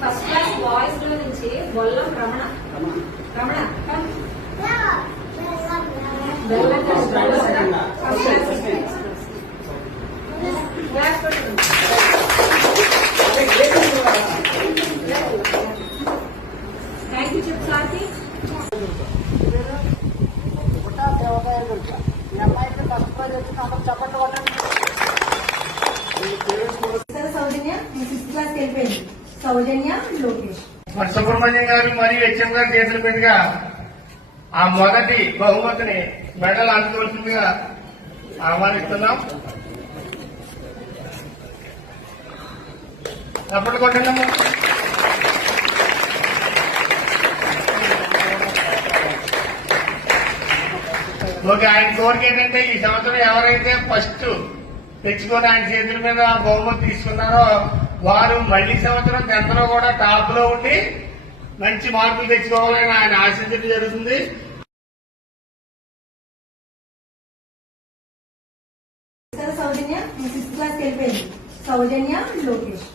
First class boys లో నుంచి Bollam Ramana Ramana thank you చెప్పు సార్కి. సౌజన్య సిక్స్త్ క్లాస్ వెళ్ళిపోయింది. సౌజన్య లోకేష్. సుబ్రహ్మణ్యం గారు మరియు హెచ్ఎం గారి చేతుల మీదుగా ఆ మొదటి బహుమతిని మెడల్ అందుకోవాల్సిందిగా ఆహ్వానిస్తున్నాం. అప్పుడు కొట్టినాము. ఓకే, ఆయన కోరిక ఏంటంటే ఈ సంవత్సరం ఎవరైతే ఫస్ట్ తెచ్చుకొని ఆయన చేతుల మీద బహుమతి తీసుకున్నారో వారు మళ్లీ సంవత్సరం 10th లో కూడా టాప్ లో ఉండి మంచి మార్కులు తెచ్చుకోవాలని ఆయన ఆశించడం జరుగుతుంది. సౌజన్య సిక్స్త్ క్లాస్ వెళ్ళిపోయింది. సౌజన్య లోకేష్.